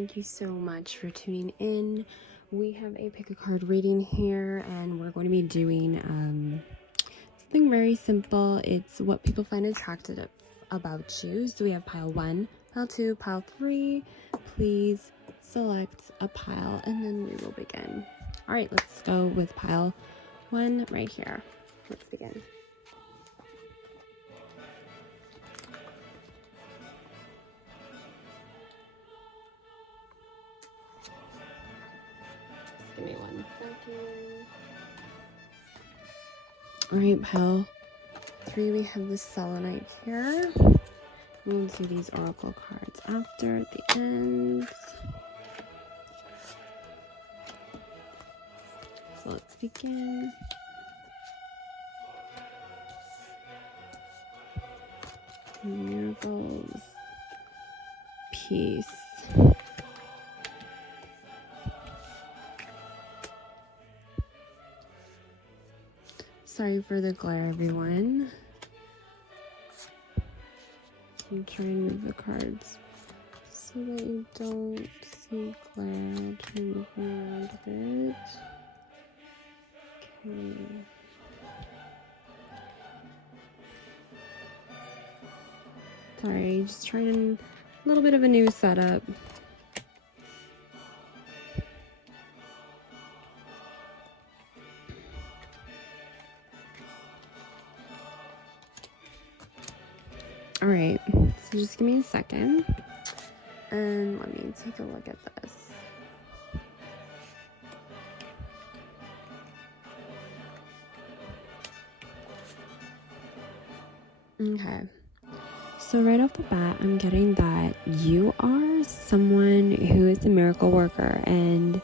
thank you so much for tuning in. We have a pick a card reading here, and we're going to be doing something very simple. It's what people find attractive about you. So we have pile 1, pile 2, pile 3. Please select a pile, and then we will begin. All right, let's go with pile 1 right here. Let's begin. Give me 1 second. All right, pile 3, we have the selenite here. We'll do these oracle cards after at the end. So let's begin. Miracles, peace. Sorry for the glare, everyone. I'm trying to move the cards so that you don't see glare. I'll try to move them around a bit. Okay. Sorry, just trying a little bit of a new setup. All right, so just give me a second and let me take a look at this. Okay, so right off the bat, I'm getting that you are someone who is a miracle worker and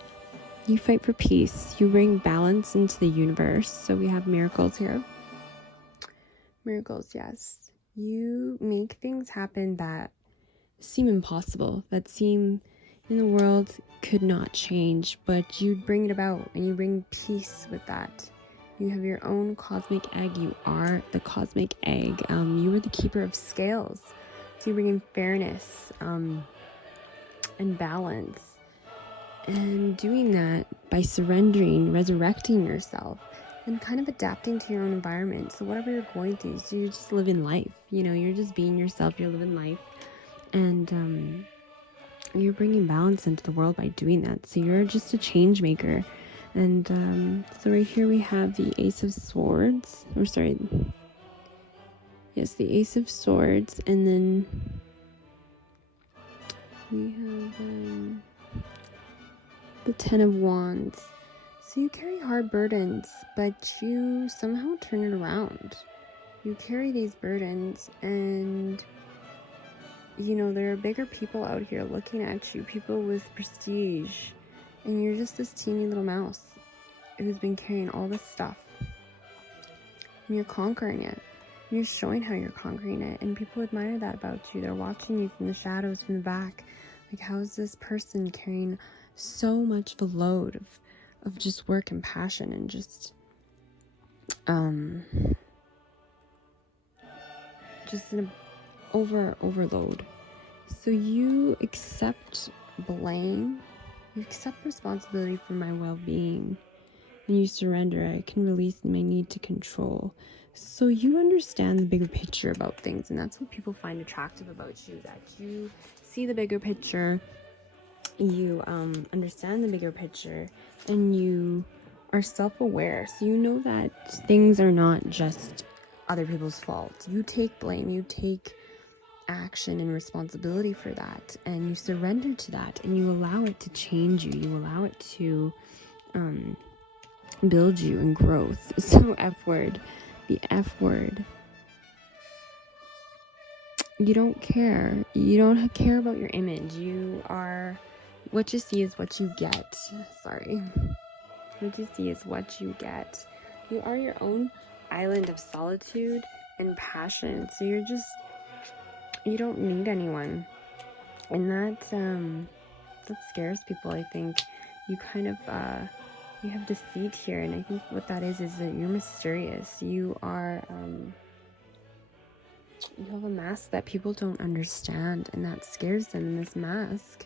you fight for peace. You bring balance into the universe. So we have miracles here. Miracles, yes. You make things happen that seem impossible, that seem in the world could not change, but you bring it about and you bring peace with that. You have your own cosmic egg. You are the cosmic egg. You are the keeper of scales. So you bring in fairness and balance. And doing that by surrendering, resurrecting yourself, and kind of adapting to your own environment. So whatever you're going through, so you're just living life. You know, you're just being yourself. You're living life. And you're bringing balance into the world by doing that. So you're just a change maker. And so right here we have the Ace of Swords. Yes, the Ace of Swords. And then we have the Ten of Wands. So you carry hard burdens, but you somehow turn it around. You carry these burdens and, you know, there are bigger people out here looking at you, people with prestige, and you're just this teeny little mouse who's been carrying all this stuff. And you're conquering it. And you're showing how you're conquering it, and people admire that about you. They're watching you from the shadows, from the back. Like, how is this person carrying so much of a load of just work and passion and just an overload. So you accept blame, you accept responsibility for my well-being, and you surrender. I can release my need to control. So you understand the bigger picture about things, and that's what people find attractive about you, that you see the bigger picture, you understand the bigger picture, and you are self-aware. So you know that things are not just other people's fault. You take blame, you take action and responsibility for that, and you surrender to that, and you allow it to change you. You allow it to build you in growth. So the F word. You don't care. You don't care about your image. You are, what you see is what you get. Sorry. What you see is what you get. You are your own island of solitude and passion. So you don't need anyone. And that scares people, I think. You kind of, you have deceit here. And I think what that is that you're mysterious. You are, you have a mask that people don't understand, and that scares them. And this mask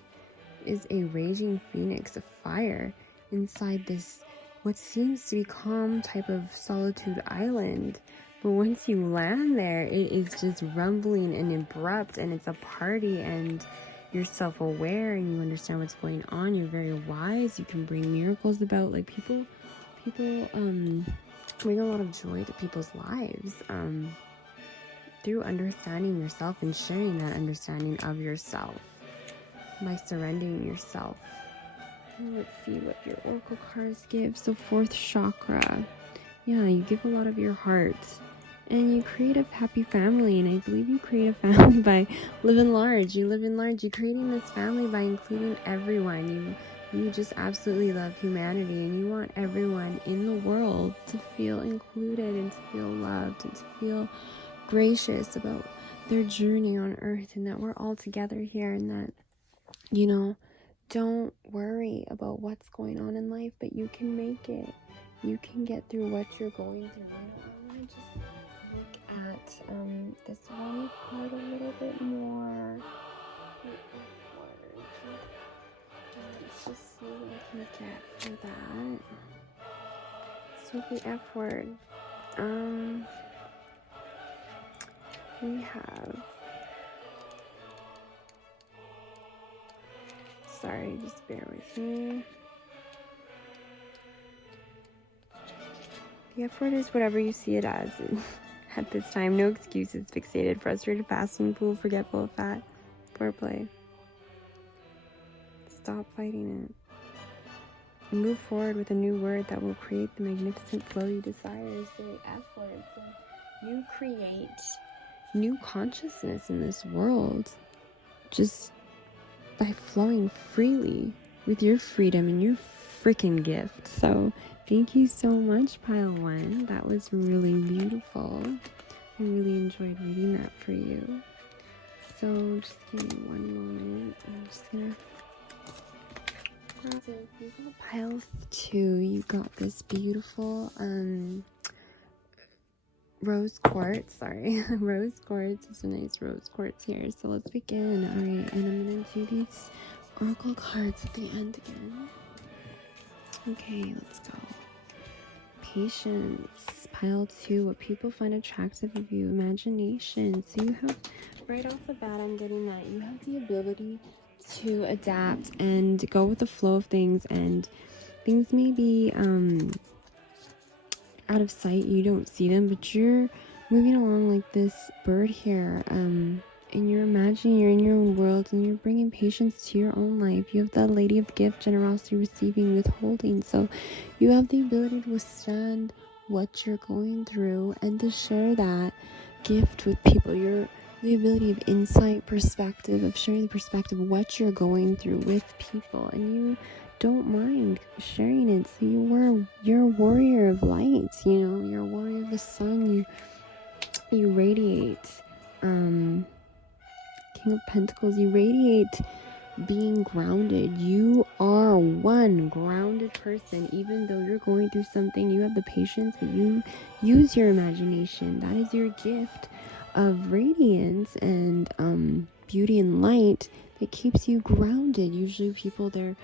is a raging phoenix of fire inside this what seems to be calm type of solitude island. But once you land there, it is just rumbling and abrupt, and it's a party, and you're self-aware and you understand what's going on. You're very wise. You can bring miracles about. Like people bring a lot of joy to people's lives through understanding yourself and sharing that understanding of yourself by surrendering yourself. Let's see what your oracle cards give. So 4th chakra. Yeah, you give a lot of your heart. And you create a happy family. And I believe you create a family by living large. You live in large. You're creating this family by including everyone. You just absolutely love humanity. And you want everyone in the world to feel included and to feel loved and to feel gracious about their journey on earth. And that we're all together here. And that, you know, don't worry about what's going on in life, but you can make it. You can get through what you're going through. I want to just look at this one card a little bit more. Let's just see what I can get for that. So the F word. We have... Sorry, just bear with me. The F word is whatever you see it as. At this time, no excuses, fixated, frustrated, fasting, fool, forgetful, fat, foreplay. Stop fighting it. Move forward with a new word that will create the magnificent flow you desire. So the F word. So you create new consciousness in this world just by flowing freely with your freedom and your freaking gift. So thank you so much, Pile 1. That was really beautiful. I really enjoyed reading that for you. So just give me one moment. I'm just gonna... So you got Pile 2. You got this beautiful rose quartz. Sorry. Rose quartz. It's a nice rose quartz here. So let's begin. Alright, and I'm gonna do these oracle cards at the end again. Okay, let's go. Patience. Pile 2. What people find attractive of you. Imagination. So you have, right off the bat, I'm getting that you have the ability to adapt and go with the flow of things, and things may be out of sight. You don't see them, but you're moving along like this bird here, and you're imagining you're in your own world, and you're bringing patience to your own life. You have the Lady of Gift, generosity, receiving, withholding. So you have the ability to withstand what you're going through and to share that gift with people. You're the ability of insight, perspective, of sharing the perspective of what you're going through with people, and you don't mind sharing it. So you're a warrior of light, you know, you're a warrior of the sun. You radiate King of Pentacles. You radiate being grounded. You are one grounded person. Even though you're going through something, you have the patience, but you use your imagination. That is your gift of radiance and beauty and light that keeps you grounded. Usually people, their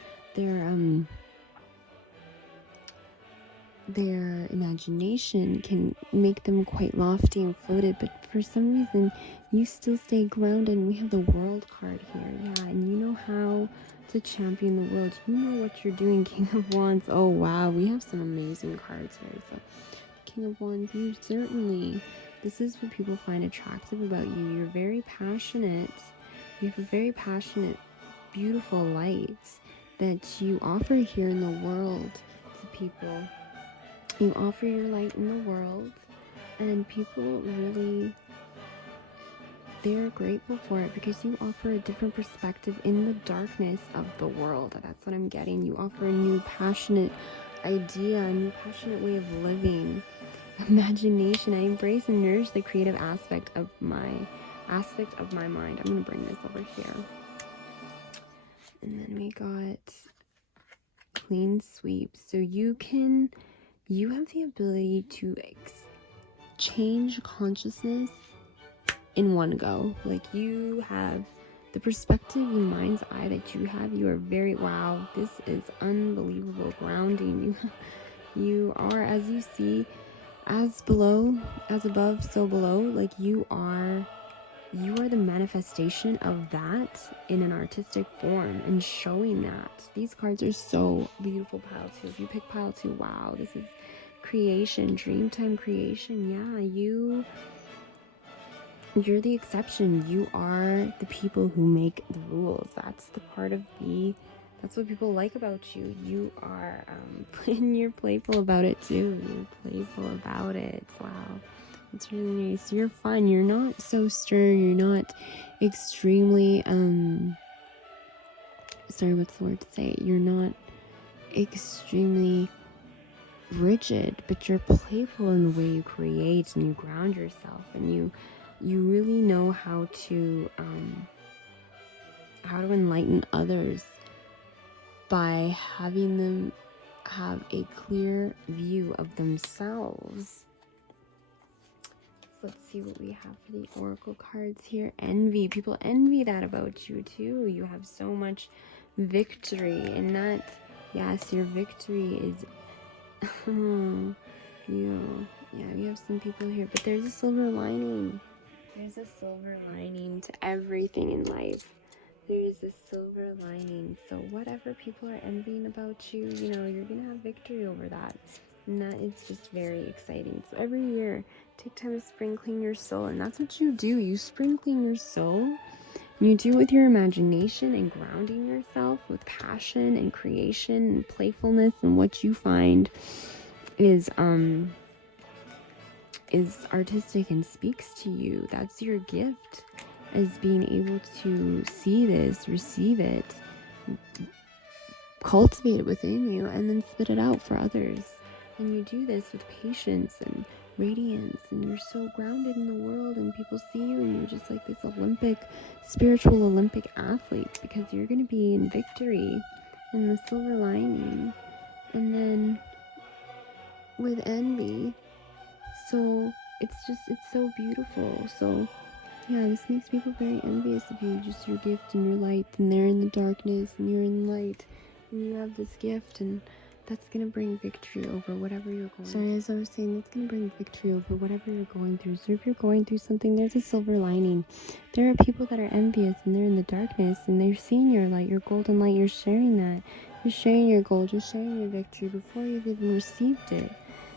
imagination can make them quite lofty and floated, but for some reason you still stay grounded. And we have the World card here. Yeah, and you know how to champion the world. You know what you're doing. King of Wands. Oh wow, we have some amazing cards here. So King of Wands, you certainly, this is what people find attractive about you. You're very passionate. You have a very passionate, beautiful light that you offer here in the world to people. You offer your light in the world, and people really, they're grateful for it because you offer a different perspective in the darkness of the world. That's what I'm getting. You offer a new passionate idea, a new passionate way of living. Imagination. I embrace and nourish the creative aspect of my mind. I'm going to bring this over here. And then we got clean sweep. So you have the ability to change consciousness in one go. Like, you have the perspective in mind's eye that you have, you are very, wow, this is unbelievable grounding. You are, as you see, as below, as above, so below. Like you are the manifestation of that in an artistic form and showing that. These cards are so beautiful, pile 2. If you pick pile 2, wow, this is creation, dreamtime creation. Yeah, you're the exception. You are the people who make the rules. That's the part of that's what people like about you. You are, and you're playful about it too. You're playful about it. Wow. It's really nice. You're fun. You're not so stern. You're not extremely, sorry, what's the word to say? You're not extremely rigid, but you're playful in the way you create and you ground yourself, and you really know how to enlighten others by having them have a clear view of themselves. So let's see what we have for the oracle cards here. Envy. People envy that about you too. You have so much victory, and that, yes, your victory is yeah, we have some people here, but there's a silver lining. There's a silver lining to everything in life. There is a silver lining. So whatever people are envying about you, you know, you're gonna have victory over that. And that is just very exciting. So every year, take time to spring clean your soul. And that's what you do. You spring clean your soul. And you do it with your imagination and grounding yourself with passion and creation and playfulness. And what you find is artistic and speaks to you. That's your gift, is being able to see this, receive it, cultivate it within you, and then spit it out for others. And you do this with patience and radiance, and you're so grounded in the world, and people see you and you're just like this spiritual Olympic athlete, because you're going to be in victory in the silver lining. And then with envy, so it's so beautiful. So yeah, this makes people very envious of you, just your gift and your light, and they're in the darkness and you're in the light, and you have this gift, and that's gonna bring victory over whatever you're going through. Sorry, as I was saying, that's gonna bring victory over whatever you're going through. So if you're going through something, there's a silver lining. There are people that are envious and they're in the darkness, and they're seeing your light, your golden light. You're sharing that. You're sharing your gold. You're sharing your victory before you've even received it.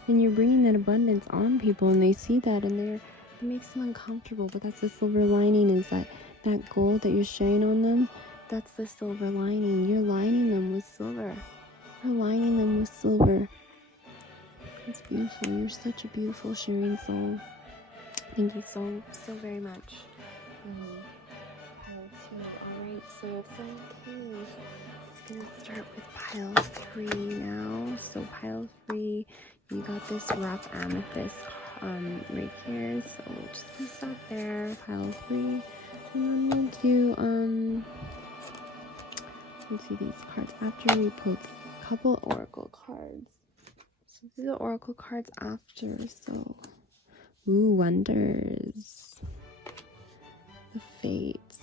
And you're bringing that abundance on people, and they see that, and it makes them uncomfortable. But that's the silver lining, is that gold that you're sharing on them, that's the silver lining. You're lining them with silver. You're lining them with silver. It's beautiful. You're such a beautiful sharing soul. Thank you so very much. Alright, so it's gonna start with pile 3 now. So pile 3, you got this rough amethyst right here. So we'll just gonna stop there, pile 3. And then we'll do let's see these cards after we put a couple oracle cards. So these are the oracle cards after. So wonders, the fates,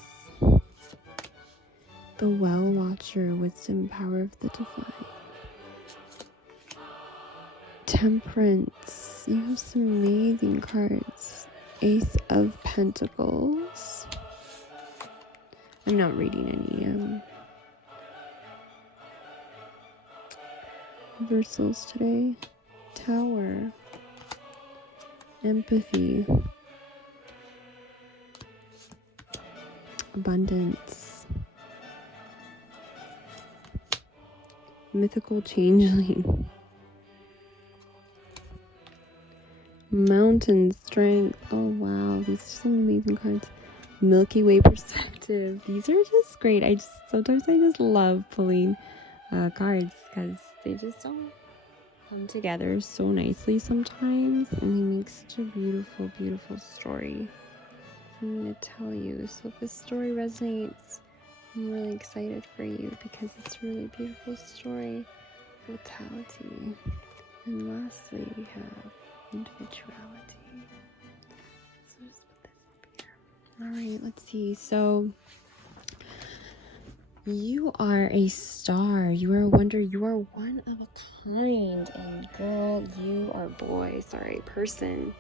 the well watcher, wisdom, power of the divine, temperance. You have some amazing cards. Ace of Pentacles. I'm not reading any reversals today. Tower, empathy, abundance, mythical changeling, mountain strength. Oh wow, these are some amazing cards. Milky Way perspective. These are just great. Sometimes I just love pulling cards, because they just don't come together so nicely sometimes, and they make such a beautiful, beautiful story. I'm going to tell you. So if this story resonates, I'm really excited for you, because it's a really beautiful story. Vitality. And lastly, we have individuality. So just put this up here. Alright, let's see. So You are a star. You are a wonder. You are one of a kind. And girl, you are person.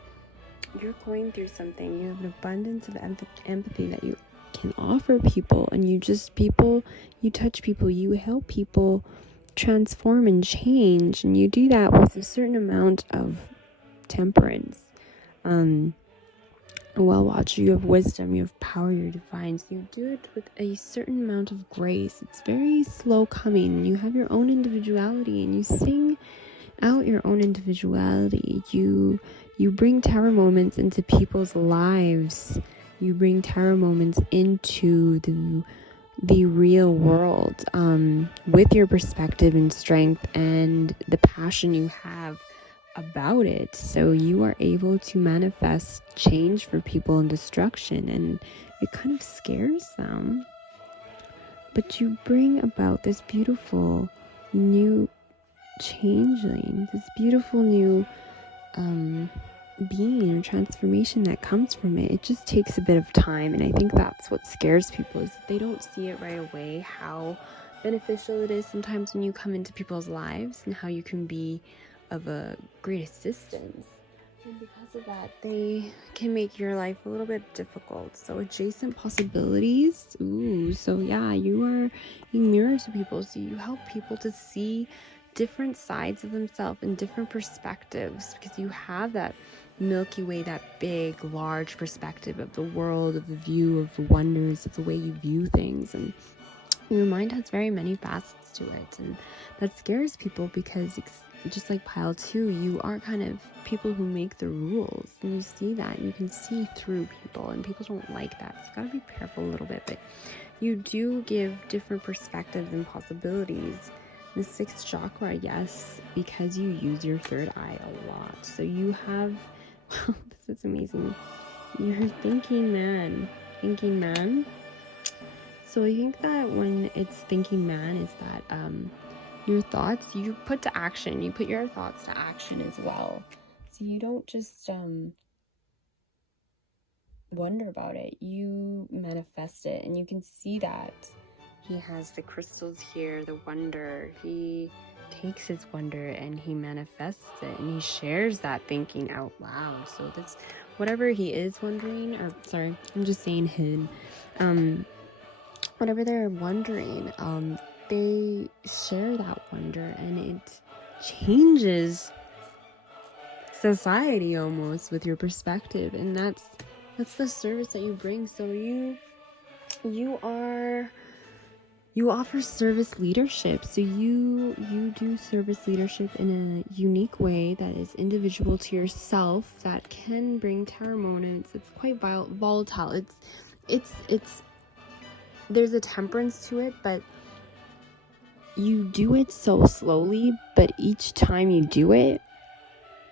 You're going through something. You have an abundance of empathy that you can offer people. And you touch people, you help people transform and change. And you do that with a certain amount of temperance. Well-watched, you have wisdom, you have power, you're divine. So you do it with a certain amount of grace. It's very slow coming. You have your own individuality and you sing out your own individuality. You bring tower moments into people's lives. You bring tower moments into the real world with your perspective and strength and the passion you have about it. So you are able to manifest change for people and destruction, and it kind of scares them, but you bring about this beautiful new changeling, this beautiful new being or transformation that comes from it. It just takes a bit of time, and I think that's what scares people, is that they don't see it right away, how beneficial it is sometimes when you come into people's lives and how you can be of a great assistance. And because of that, they can make your life a little bit difficult. So adjacent possibilities. So yeah, you mirror to people. So you help people to see different sides of themselves and different perspectives, because you have that Milky Way, that big, large perspective of the world, of the view, of the wonders, of the way you view things. And your mind has very many facets to it, and that scares people, because just like pile 2, you are kind of people who make the rules, and you see that, and you can see through people, and people don't like that. So you gotta be careful a little bit, but you do give different perspectives and possibilities. The 6th chakra, yes, because you use your 3rd eye a lot. So you have, this is amazing, you're thinking man. So I think that when it's thinking man is that your thoughts, you put to action. You put your thoughts to action as well. So you don't just wonder about it. You manifest it, and you can see that. He has the crystals here, the wonder. He takes his wonder and he manifests it, and he shares that thinking out loud. So that's whatever he is wondering, or sorry, I'm just saying hidden. Whatever they're wondering, they share that wonder, and it changes society almost with your perspective, and that's the service that you bring. So you offer service leadership. So you do service leadership in a unique way that is individual to yourself, that can bring tower moments. It's quite volatile. It's there's a temperance to it, but you do it so slowly, but each time you do it,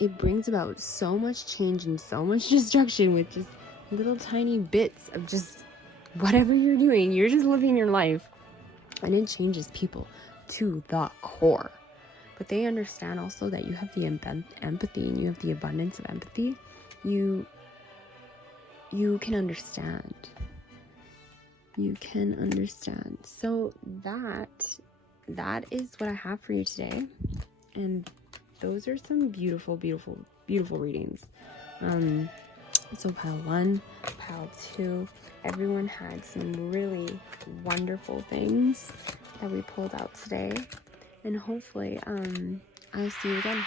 it brings about so much change and so much destruction with just little tiny bits of just whatever you're doing. You're just living your life, and it changes people to the core. But they understand also that you have the empathy, and you have the abundance of empathy. You can understand. You can understand. So that is what I have for you today, and those are some beautiful readings. So pile 1, pile 2, everyone had some really wonderful things that we pulled out today, and hopefully I'll see you again.